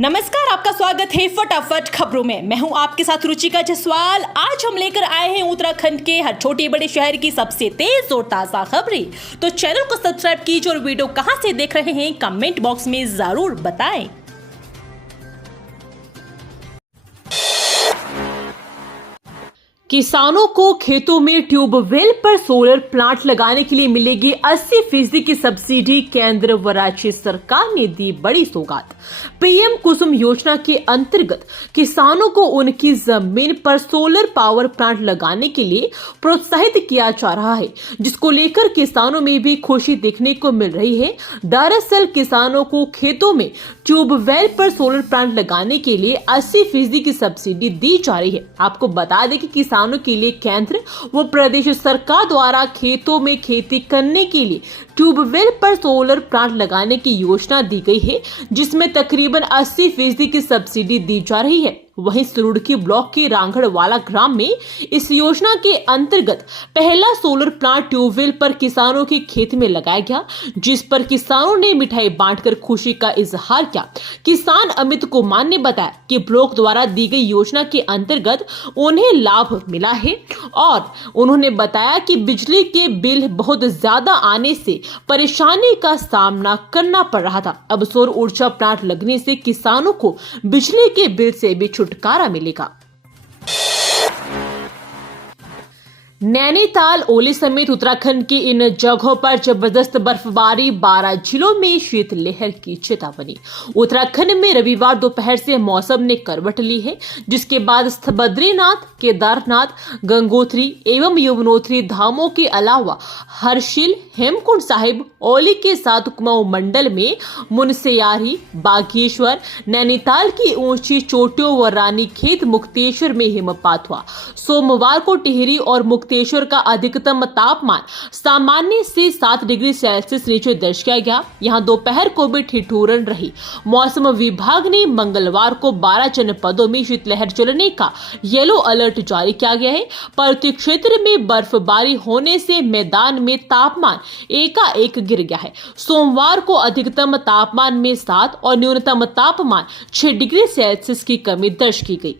नमस्कार, आपका स्वागत है फटाफट खबरों में। मैं हूं आपके साथ रुचिका जसवाल। आज हम लेकर आए हैं उत्तराखंड के हर छोटे बड़े शहर की सबसे तेज और ताजा खबरें। तो चैनल को सब्सक्राइब कीजिए और वीडियो कहां से देख रहे हैं कमेंट बॉक्स में जरूर बताएं। किसानों को खेतों में ट्यूबवेल पर सोलर प्लांट लगाने के लिए मिलेगी 80% की सब्सिडी। केंद्र व राज्य सरकार ने दी बड़ी सौगात। पीएम कुसुम योजना के अंतर्गत किसानों को उनकी जमीन पर सोलर पावर प्लांट लगाने के लिए प्रोत्साहित किया जा रहा है, जिसको लेकर किसानों में भी खुशी देखने को मिल रही है। दरअसल किसानों को खेतों में ट्यूबवेल पर सोलर प्लांट लगाने के लिए 80% की सब्सिडी दी जा रही है। आपको बता दें कि किसानों के लिए केंद्र व प्रदेश सरकार द्वारा खेतों में खेती करने के लिए ट्यूबवेल पर सोलर प्लांट लगाने की योजना दी गई है, जिसमें तकरीबन 80% की सब्सिडी दी जा रही है। वहीं सुरुड़की ब्लॉक के रांगड़वाला ग्राम में इस योजना के अंतर्गत पहला सोलर प्लांट ट्यूबवेल पर किसानों के खेत में लगाया गया, जिस पर किसानों ने मिठाई बांटकर खुशी का इजहार किया। किसान अमित कुमार ने बताया कि ब्लॉक द्वारा दी गई योजना के अंतर्गत उन्हें लाभ मिला है और उन्होंने बताया कि बिजली के बिल बहुत ज्यादा आने से परेशानी का सामना करना पड़ रहा था। अब सौर ऊर्जा प्लांट लगने से किसानों को बिजली के बिल से भी छुटकारा मिलेगा। नैनीताल, ओली समेत उत्तराखंड की इन जगहों पर जबरदस्त बर्फबारी, 12 जिलों में शीतलहर की चेतावनी। उत्तराखंड में रविवार दोपहर से मौसम ने करवट ली है, जिसके बाद बद्रीनाथ, केदारनाथ, गंगोत्री एवं यमुनोत्री धामों के अलावा हर्षिल, हेमकुंड साहिब, ओली के साथ कुमाऊं मंडल में मुनस्यारी, बागेश्वर, नैनीताल की ऊंची चोटियों व रानीखेत, मुक्तेश्वर में हिमपात हुआ। सोमवार को टिहरी और मुक्तेश्वर का अधिकतम तापमान सामान्य से 7 डिग्री सेल्सियस नीचे दर्ज किया गया। यहां दोपहर को भी ठिठुरन रही। मौसम विभाग ने मंगलवार को 12 जनपदों में शीतलहर चलने का येलो अलर्ट जारी किया गया है। पर्वतीय क्षेत्र में बर्फबारी होने से मैदान में तापमान एकाएक गिर गया है। सोमवार को अधिकतम तापमान में 7 और न्यूनतम तापमान 6 डिग्री सेल्सियस की कमी दर्ज की गई।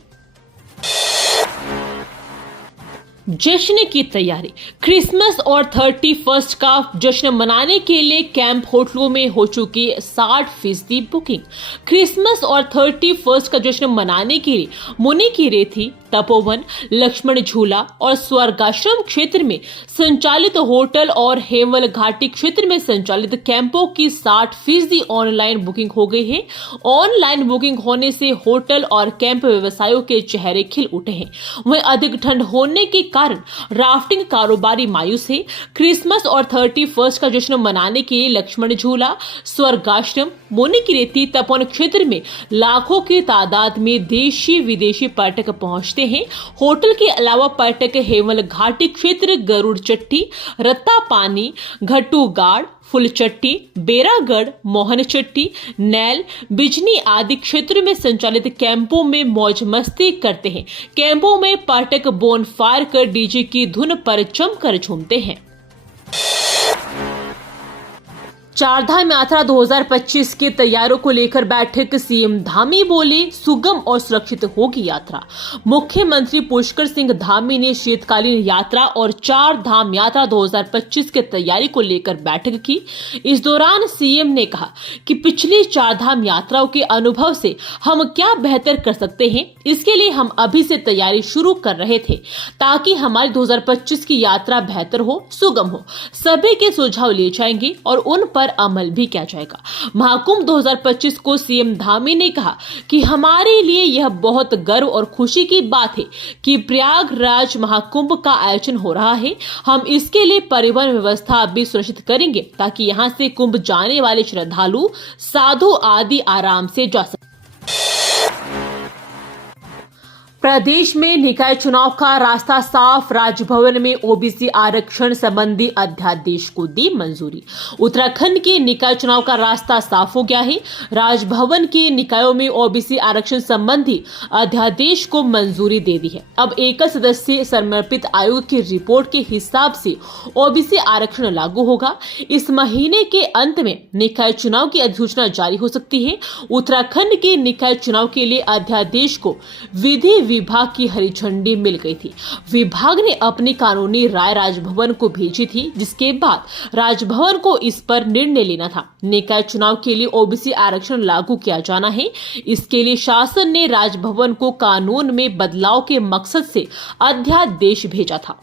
जश्न की तैयारी। क्रिसमस और 31 का जश्न मनाने के लिए कैंप होटलों में हो चुकी 60% बुकिंग। क्रिसमस और 31 का जश्न मनाने के लिए मुनि की रेती, तपोवन, लक्ष्मण झूला और स्वर्गाश्रम क्षेत्र में संचालित होटल और हेमल घाटी क्षेत्र में संचालित कैंपों की 60% ऑनलाइन बुकिंग हो गई है। ऑनलाइन बुकिंग होने से होटल और कैंप व्यवसायों के चेहरे खिल उठे हैं। वहीं अधिक ठंड होने के कारण राफ्टिंग कारोबारी मायूस है। क्रिसमस और 31 का जश्न मनाने के लिए लक्ष्मण झूला, स्वर्गाश्रम, मुनि की रेती, तपोवन क्षेत्र में लाखों की तादाद में देशी विदेशी पर्यटक पहुंचते हैं। होटल के अलावा पर्यटक हेमल घाटी क्षेत्र, गरुड़ चट्टी, रत्ता पानी, घट्टू गाड़, फुलचट्टी, बेरागढ़, मोहन चट्टी, नैल, बिजनी आदि क्षेत्र में संचालित कैंपों में मौज मस्ती करते हैं। कैंपों में पर्यटक बोन फायर कर डीजे की धुन पर जमकर झूमते हैं। चारधाम यात्रा 2025 की तैयारियों को लेकर बैठक। सीएम धामी बोले, सुगम और सुरक्षित होगी यात्रा। मुख्यमंत्री पुष्कर सिंह धामी ने शीतकालीन यात्रा और चारधाम यात्रा 2025 की तैयारी को लेकर बैठक की। इस दौरान सीएम ने कहा कि पिछली चारधाम यात्राओं के अनुभव से हम क्या बेहतर कर सकते हैं, इसके लिए हम अभी से तैयारी शुरू कर रहे थे ताकि हमारी 2025 की यात्रा बेहतर हो, सुगम हो। सभी के सुझाव लिए जाएंगे और उन पर अमल भी किया जाएगा। महाकुंभ 2025 को सीएम धामी ने कहा कि हमारे लिए यह बहुत गर्व और खुशी की बात है कि प्रयागराज महाकुंभ का आयोजन हो रहा है। हम इसके लिए परिवहन व्यवस्था भी सुनिश्चित करेंगे ताकि यहां से कुंभ जाने वाले श्रद्धालु, साधु आदि आराम से जा सकें। प्रदेश में निकाय चुनाव का रास्ता साफ, राजभवन में ओबीसी आरक्षण संबंधी अध्यादेश को दी मंजूरी। उत्तराखंड के निकाय चुनाव का रास्ता साफ हो गया है। राजभवन के निकायों में ओबीसी आरक्षण संबंधी अध्यादेश को मंजूरी दे दी है। अब एकल सदस्य समर्पित आयोग की रिपोर्ट के हिसाब से ओबीसी आरक्षण लागू होगा। इस महीने के अंत में निकाय चुनाव की अधिसूचना जारी हो सकती है। उत्तराखंड के निकाय चुनाव के लिए अध्यादेश को विधि विभाग की हरी झंडी मिल गई थी। विभाग ने अपनी कानूनी राय राजभवन को भेजी थी, जिसके बाद राजभवन को इस पर निर्णय लेना था। निकाय चुनाव के लिए ओबीसी आरक्षण लागू किया जाना है। इसके लिए शासन ने राजभवन को कानून में बदलाव के मकसद से अध्यादेश भेजा था।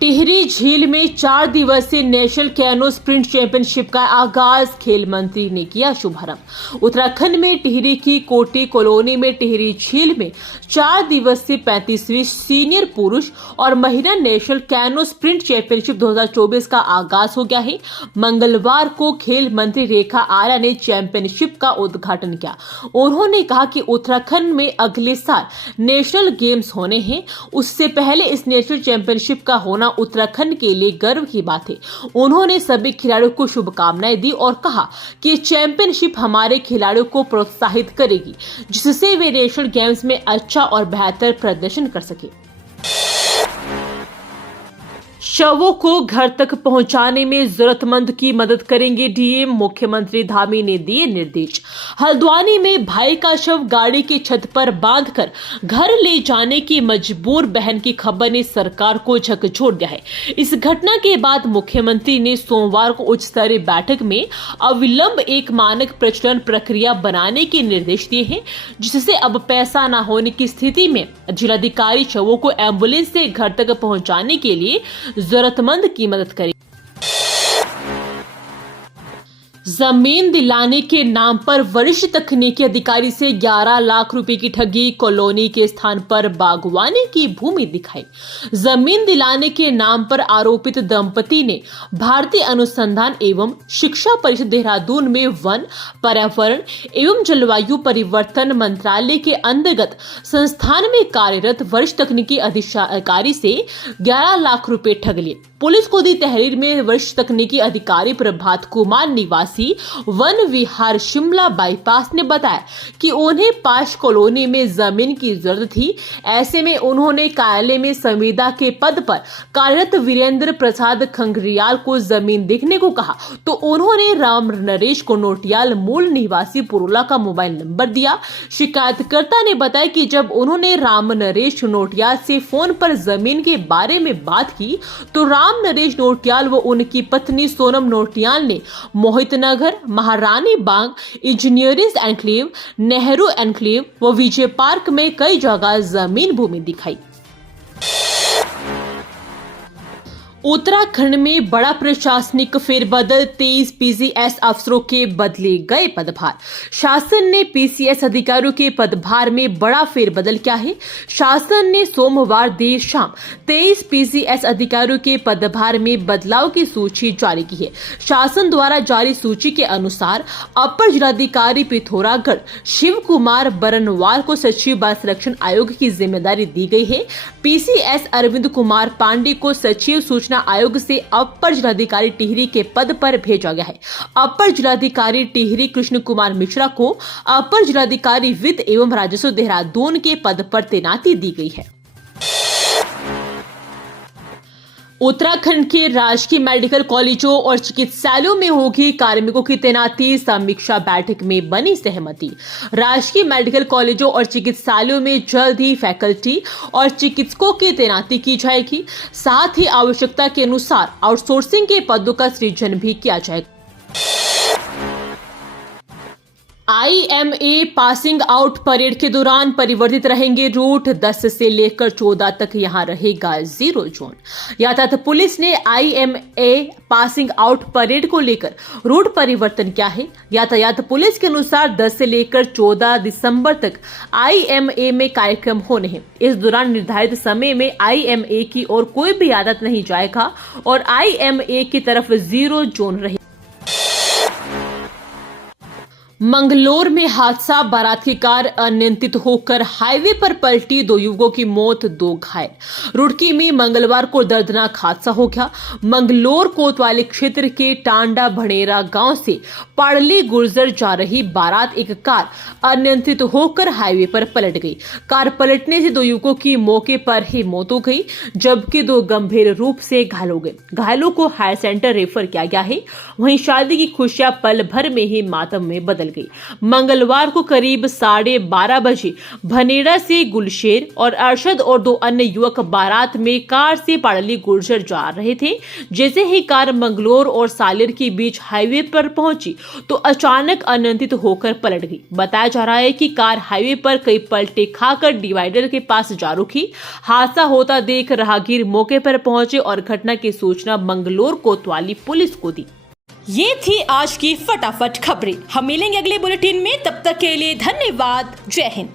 टिहरी झील में 4 दिवसीय नेशनल कैनो स्प्रिंट चैंपियनशिप का आगाज खेल मंत्री ने किया शुभारंभ। उत्तराखंड में टिहरी की कोटी कॉलोनी में टिहरी झील में 4 दिवसीय 35वीं सीनियर पुरुष और महिला नेशनल कैनो स्प्रिंट चैंपियनशिप 2024 का आगाज हो गया है। मंगलवार को खेल मंत्री रेखा आर्या ने चैंपियनशिप का उद्घाटन किया। उन्होंने कहा कि उत्तराखंड में अगले साल नेशनल गेम्स होने हैं। उससे पहले इस नेशनल चैंपियनशिप का होना उत्तराखंड के लिए गर्व की बात है। उन्होंने सभी खिलाड़ियों को शुभकामनाएं दी और कहा कि चैंपियनशिप हमारे खिलाड़ियों को प्रोत्साहित करेगी, जिससे वे नेशनल गेम्स में अच्छा और बेहतर प्रदर्शन कर सके। शवों को घर तक पहुंचाने में जरूरतमंद की मदद करेंगे डीएम। मुख्यमंत्री धामी ने दिए निर्देश। हल्द्वानी में भाई का शव गाड़ी की छत पर बांधकर घर ले जाने की मजबूर बहन की खबर ने सरकार को झकझोर दिया है। इस घटना के बाद मुख्यमंत्री ने सोमवार को उच्च स्तरीय बैठक में अविलंब एक मानक प्रचलन प्रक्रिया बनाने के निर्देश दिए हैं, जिससे अब पैसा न होने की स्थिति में जिलाधिकारी शवों को एम्बुलेंस से घर तक पहुंचाने के लिए जरूरतमंद की मदद करें। जमीन दिलाने के नाम पर वरिष्ठ तकनीकी अधिकारी से 11 लाख रुपए की ठगी। कॉलोनी के स्थान पर बागवानी की भूमि दिखाई। जमीन दिलाने के नाम पर आरोपित दंपति ने भारतीय अनुसंधान एवं शिक्षा परिषद देहरादून में वन, पर्यावरण एवं जलवायु परिवर्तन मंत्रालय के अंतर्गत संस्थान में कार्यरत वरिष्ठ तकनीकी अधिकारी से 11 लाख रुपए ठग लिए। पुलिस को दी तहरीर में वरिष्ठ तकनीकी अधिकारी प्रभात कुमार निवासी वन विहार शिमला बाईपास ने बताया कि उन्हें पाश कॉलोनी में जमीन की जरूरत थी। ऐसे में उन्होंने कार्यालय में संविदा के पद पर कार्यरत वीरेंद्र प्रसाद खंगरियाल को जमीन देखने को कहा, तो उन्होंने राम नरेश को नोटियाल मूल निवासी पुरोला का मोबाइल नंबर दिया। शिकायतकर्ता ने बताया कि जब उन्होंने राम नरेश नोटियाल से फोन पर जमीन के बारे में बात की, तो राम नरेश नोटियाल व उनकी पत्नी सोनम नोटियाल ने मोहित नगर, महारानी बाग, इंजीनियरिंग एनक्लेव, नेहरू एनक्लेव व विजय पार्क में कई जगह जमीन भूमि दिखाई। उत्तराखंड में बड़ा प्रशासनिक फेरबदल। 23 पीसीएस अफसरों के बदले गए पदभार। शासन ने पीसीएस अधिकारियों के पदभार में बड़ा फेरबदल किया है। शासन ने सोमवार देर शाम 23 पीसीएस अधिकारियों के पदभार में बदलाव की सूची जारी की है। शासन द्वारा जारी सूची के अनुसार अपर जिलाधिकारी पिथौरागढ़ शिव कुमार बरनवाल को सचिव बाल संरक्षण आयोग की जिम्मेदारी दी गई है। पीसीएस अरविंद कुमार पांडे को सचिव सूचना आयोग से अपर जिलाधिकारी टिहरी के पद पर भेजा गया है। अपर जिलाधिकारी टिहरी कृष्ण कुमार मिश्रा को अपर जिलाधिकारी वित्त एवं राजस्व देहरादून के पद पर तैनाती दी गई है। उत्तराखंड के राजकीय मेडिकल कॉलेजों और चिकित्सालयों में होगी कार्मिकों की तैनाती। समीक्षा बैठक में बनी सहमति। राजकीय मेडिकल कॉलेजों और चिकित्सालयों में जल्द ही फैकल्टी और चिकित्सकों की तैनाती की जाएगी। साथ ही आवश्यकता के अनुसार आउटसोर्सिंग के पदों का सृजन भी किया जाएगा। आईएमए पासिंग आउट परेड के दौरान परिवर्तित रहेंगे रूट। 10 से लेकर 14 तक यहां रहेगा 0 जोन। यातायात पुलिस ने आईएमए पासिंग आउट परेड को लेकर रूट परिवर्तन किया है। यातायात पुलिस के अनुसार 10 से लेकर 14 दिसंबर तक आईएमए में कार्यक्रम होने हैं। इस दौरान निर्धारित समय में आईएमए की ओर कोई भी यातायात नहीं जाएगा और आईएमए की तरफ 0 जोन रहेगा। मंगलोर में हादसा, बारात की कार अनियंत्रित होकर हाईवे पर पलटी, 2 युवकों की मौत, 2 घायल। रुड़की में मंगलवार को दर्दनाक हादसा हो गया। मंगलोर कोतवाली क्षेत्र के टांडा भणेरा गांव से पाड़ली गुर्जर जा रही बारात एक कार अनियंत्रित होकर हाईवे पर पलट गई। कार पलटने से 2 युवकों की मौके पर ही मौत हो गई, जबकि 2 गंभीर रूप से घायल हो गए। घायलों को हायर सेंटर रेफर किया गया है। वहीं शादी की खुशियां पल भर में ही मातम में बदल गई। मंगलवार को करीब 12:30 बजे भनेड़ा से गुलशेर और अरशद और 2 अन्य युवक बारात में कार से पाड़ली गुर्जर जा रहे थे। जैसे ही कार मंगलोर और सालेर के बीच हाईवे पर पहुंची तो अचानक अनियंत्रित होकर पलट गई। बताया जा रहा है कि कार हाईवे पर कई पलटे खाकर डिवाइडर के पास जा रुकी। हादसा होता देख राहगीर मौके पर पहुंचे और घटना की सूचना मंगलोर कोतवाली पुलिस को दी। ये थी आज की फटाफट खबरें। हम मिलेंगे अगले बुलेटिन में, तब तक के लिए धन्यवाद। जय हिंद।